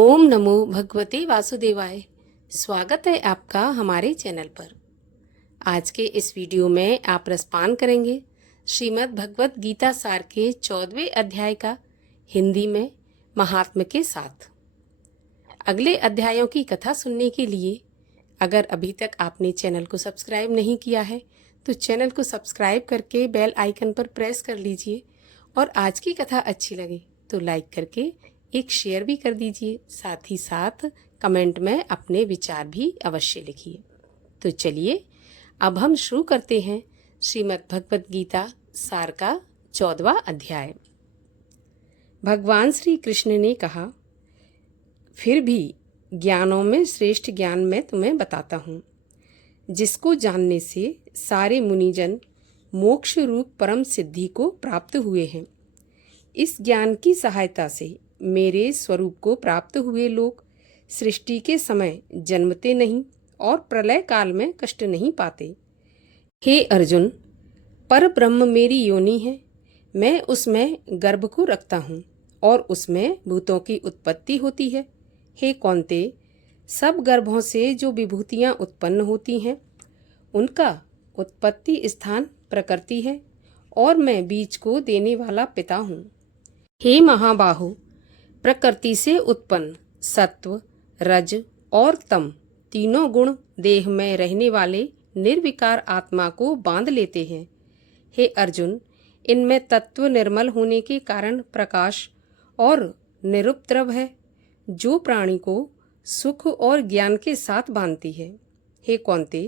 ओम नमो भगवते वासुदेवाय। स्वागत है आपका हमारे चैनल पर। आज के इस वीडियो में आप रसपान करेंगे श्रीमद् भगवत गीता सार के 14वें अध्याय का हिंदी में महात्म्य के साथ। अगले अध्यायों की कथा सुनने के लिए अगर अभी तक आपने चैनल को सब्सक्राइब नहीं किया है तो चैनल को सब्सक्राइब करके बेल आइकन पर प्रेस कर लीजिए और आज की कथा अच्छी लगे तो लाइक करके एक शेयर भी कर दीजिए। साथ ही साथ कमेंट में अपने विचार भी अवश्य लिखिए। तो चलिए अब हम शुरू करते हैं श्रीमद् भगवत गीता सार का 14वां अध्याय। भगवान श्री कृष्ण ने कहा, फिर भी ज्ञानों में श्रेष्ठ ज्ञान मैं तुम्हें बताता हूँ, जिसको जानने से सारे मुनिजन मोक्ष रूप परम सिद्धि को प्राप्त हुए हैं। इस ज्ञान की सहायता से मेरे स्वरूप को प्राप्त हुए लोग सृष्टि के समय जन्मते नहीं और प्रलय काल में कष्ट नहीं पाते। हे अर्जुन, पर ब्रह्म मेरी योनि है, मैं उसमें गर्भ को रखता हूँ और उसमें भूतों की उत्पत्ति होती है। हे कौन्ते, सब गर्भों से जो विभूतियाँ उत्पन्न होती हैं उनका उत्पत्ति स्थान प्रकृति है और मैं बीज को देने वाला पिता हूँ। हे महाबाहो, प्रकृति से उत्पन्न सत्व, रज और तम तीनों गुण देह में रहने वाले निर्विकार आत्मा को बांध लेते हैं। हे अर्जुन, इनमें तत्व निर्मल होने के कारण प्रकाश और निरुपद्रव है, जो प्राणी को सुख और ज्ञान के साथ बांधती है। हे कौन्ते,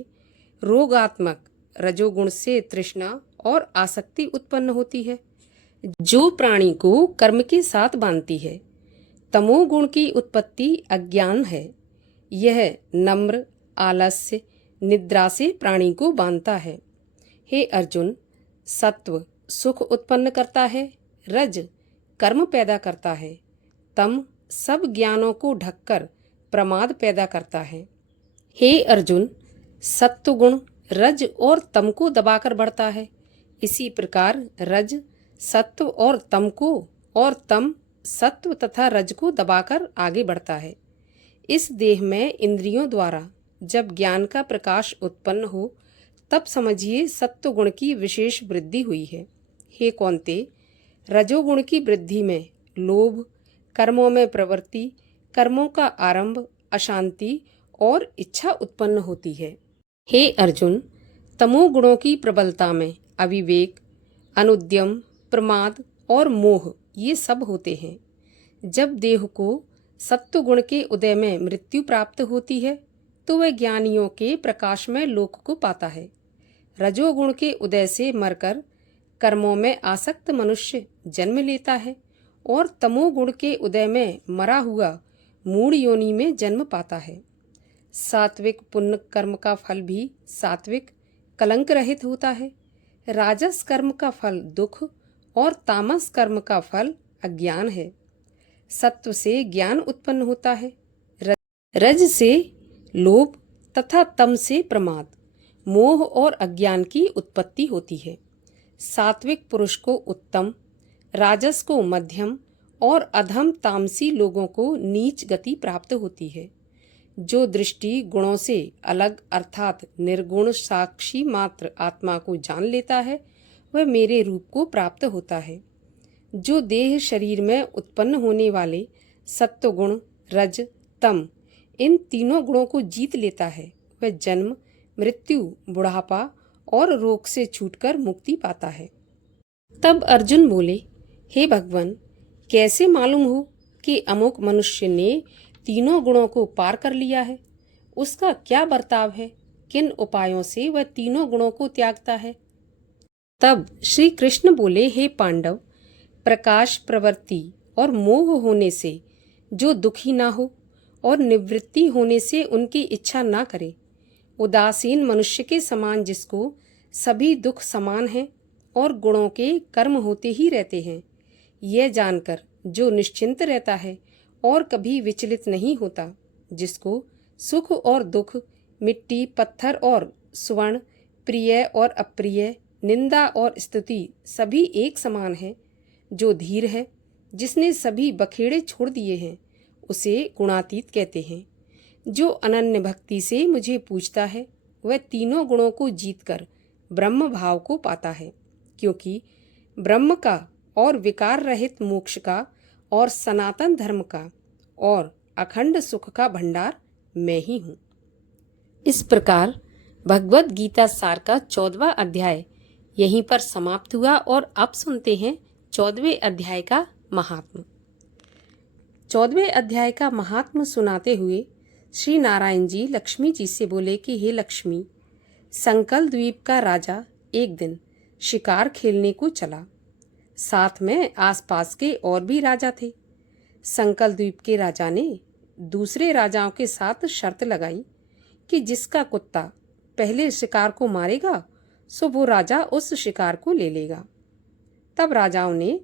रोगात्मक रजोगुण से तृष्णा और आसक्ति उत्पन्न होती है, जो प्राणी को कर्म के साथ बांधती है। तमोगुण की उत्पत्ति अज्ञान है, यह नम्र आलस्य निद्रा से प्राणी को बांधता है। हे अर्जुन, सत्व सुख उत्पन्न करता है, रज कर्म पैदा करता है, तम सब ज्ञानों को ढककर प्रमाद पैदा करता है। हे अर्जुन, सत्व गुण रज और तम को दबाकर बढ़ता है, इसी प्रकार रज सत्व और तम को और तम सत्व तथा रज को दबाकर आगे बढ़ता है। इस देह में इंद्रियों द्वारा जब ज्ञान का प्रकाश उत्पन्न हो तब समझिए सत्व गुण की विशेष वृद्धि हुई है। हे कौन्ते, रजोगुण की वृद्धि में लोभ, कर्मों में प्रवृत्ति, कर्मों का आरंभ, अशांति और इच्छा उत्पन्न होती है। हे अर्जुन, तमोगुणों की प्रबलता में अविवेक, अनुद्यम, प्रमाद और मोह ये सब होते हैं। जब देह को सत्व गुण के उदय में मृत्यु प्राप्त होती है तो वह ज्ञानियों के प्रकाश में लोक को पाता है। रजोगुण के उदय से मरकर कर्मों में आसक्त मनुष्य जन्म लेता है और तमोगुण के उदय में मरा हुआ मूढ़ योनि में जन्म पाता है। सात्विक पुण्य कर्म का फल भी सात्विक कलंक रहित होता है। राजस कर्म का फल दुख और तामस कर्म का फल अज्ञान है। सत्व से ज्ञान उत्पन्न होता है, रज से लोभ तथा तम से प्रमाद, मोह और अज्ञान की उत्पत्ति होती है। सात्विक पुरुष को उत्तम, राजस को मध्यम और अधम तामसी लोगों को नीच गति प्राप्त होती है। जो दृष्टि गुणों से अलग अर्थात निर्गुण साक्षी मात्र आत्मा को जान लेता है वह मेरे रूप को प्राप्त होता है। जो देह शरीर में उत्पन्न होने वाले सत्व गुण, रज, तम इन तीनों गुणों को जीत लेता है वह जन्म, मृत्यु, बुढ़ापा और रोग से छूटकर मुक्ति पाता है। तब अर्जुन बोले, हे भगवान, कैसे मालूम हो कि अमुक मनुष्य ने तीनों गुणों को पार कर लिया है? उसका क्या बर्ताव है? किन उपायों से वह तीनों गुणों को त्यागता है? तब श्री कृष्ण बोले, हे पांडव, प्रकाश, प्रवृत्ति और मोह होने से जो दुखी ना हो और निवृत्ति होने से उनकी इच्छा ना करे, उदासीन मनुष्य के समान जिसको सभी दुख समान हैं और गुणों के कर्म होते ही रहते हैं, यह जानकर जो निश्चिंत रहता है और कभी विचलित नहीं होता, जिसको सुख और दुख, मिट्टी, पत्थर और स्वर्ण, प्रिय और अप्रिय, निंदा और स्तुति सभी एक समान है, जो धीर है, जिसने सभी बखेड़े छोड़ दिए हैं उसे गुणातीत कहते हैं। जो अनन्य भक्ति से मुझे पूजता है वह तीनों गुणों को जीतकर ब्रह्म भाव को पाता है, क्योंकि ब्रह्म का और विकार रहित मोक्ष का और सनातन धर्म का और अखंड सुख का भंडार मैं ही हूँ। इस प्रकार भगवत गीता सार का 14वां अध्याय यहीं पर समाप्त हुआ और अब सुनते हैं 14वें अध्याय का महात्म। 14वें अध्याय का महात्म सुनाते हुए श्री नारायण जी लक्ष्मी जी से बोले कि हे लक्ष्मी, संकल द्वीप का राजा एक दिन शिकार खेलने को चला। साथ में आसपास के और भी राजा थे। संकल द्वीप के राजा ने दूसरे राजाओं के साथ शर्त लगाई कि जिसका कुत्ता पहले शिकार को मारेगा सो वो राजा उस शिकार को ले लेगा। तब राजाओं ने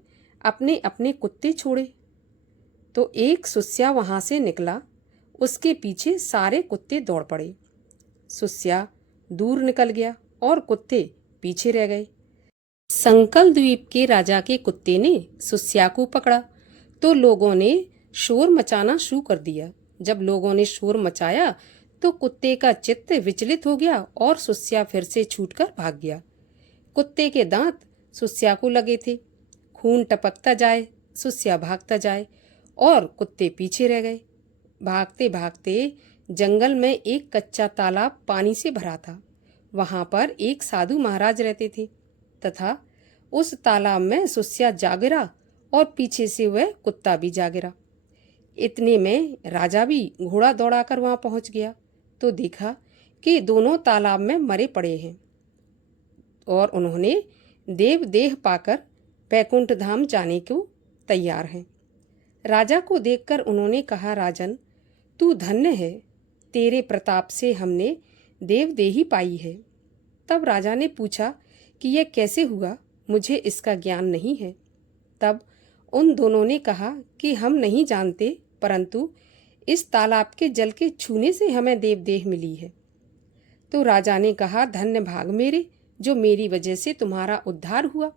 अपने अपने कुत्ते छोड़े तो एक सुस्या वहां से निकला। उसके पीछे सारे कुत्ते दौड़ पड़े। सुस्या दूर निकल गया और कुत्ते पीछे रह गए। संकल द्वीप के राजा के कुत्ते ने सुस्या को पकड़ा तो लोगों ने शोर मचाना शुरू कर दिया। जब लोगों ने शोर मचाया तो कुत्ते का चित्त विचलित हो गया और सुस्या फिर से छूटकर भाग गया। कुत्ते के दांत सुस्या को लगे थे। खून टपकता जाए, सुस्या भागता जाए और कुत्ते पीछे रह गए। भागते भागते जंगल में एक कच्चा तालाब पानी से भरा था। वहां पर एक साधु महाराज रहते थे तथा उस तालाब में सुस्या जा गिरा और पीछे से वह कुत्ता भी जा गिरा। इतने में राजा भी घोड़ा दौड़ाकर वहां पहुंच गया तो देखा कि दोनों तालाब में मरे पड़े हैं और उन्होंने देव देह पाकर बैकुंठ धाम जाने को तैयार हैं। राजा को देखकर उन्होंने कहा, राजन, तू धन्य है, तेरे प्रताप से हमने देव देही पाई है। तब राजा ने पूछा कि यह कैसे हुआ, मुझे इसका ज्ञान नहीं है। तब उन दोनों ने कहा कि हम नहीं जानते, परंतु इस तालाब के जल के छूने से हमें देव देह मिली है। तो राजा ने कहा, धन्य भाग मेरे, जो मेरी वजह से तुम्हारा उद्धार हुआ।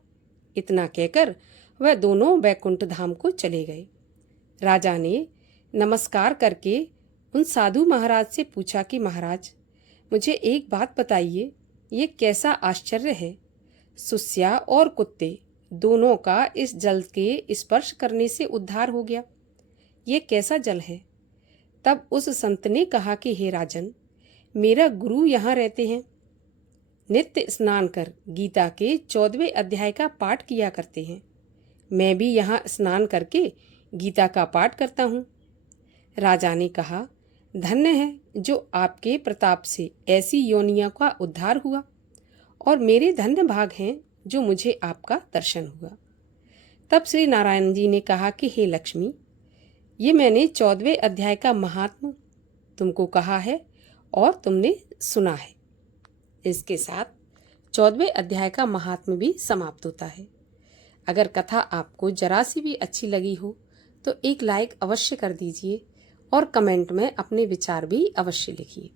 इतना कहकर वह दोनों बैकुंठ धाम को चले गए। राजा ने नमस्कार करके उन साधु महाराज से पूछा कि महाराज, मुझे एक बात बताइए, ये कैसा आश्चर्य है, सुस्या और कुत्ते दोनों का इस जल के स्पर्श करने से उद्धार हो गया, ये कैसा जल है? तब उस संत ने कहा कि हे राजन, मेरा गुरु यहाँ रहते हैं, नित्य स्नान कर गीता के 14वें अध्याय का पाठ किया करते हैं। मैं भी यहाँ स्नान करके गीता का पाठ करता हूँ। राजा ने कहा, धन्य है जो आपके प्रताप से ऐसी योनियों का उद्धार हुआ और मेरे धन्य भाग हैं जो मुझे आपका दर्शन हुआ। तब श्री नारायण जी ने कहा कि हे लक्ष्मी, ये मैंने 14वें अध्याय का महात्म तुमको कहा है और तुमने सुना है। इसके साथ 14वें अध्याय का महात्म भी समाप्त होता है। अगर कथा आपको जरा सी भी अच्छी लगी हो तो एक लाइक अवश्य कर दीजिए और कमेंट में अपने विचार भी अवश्य लिखिए।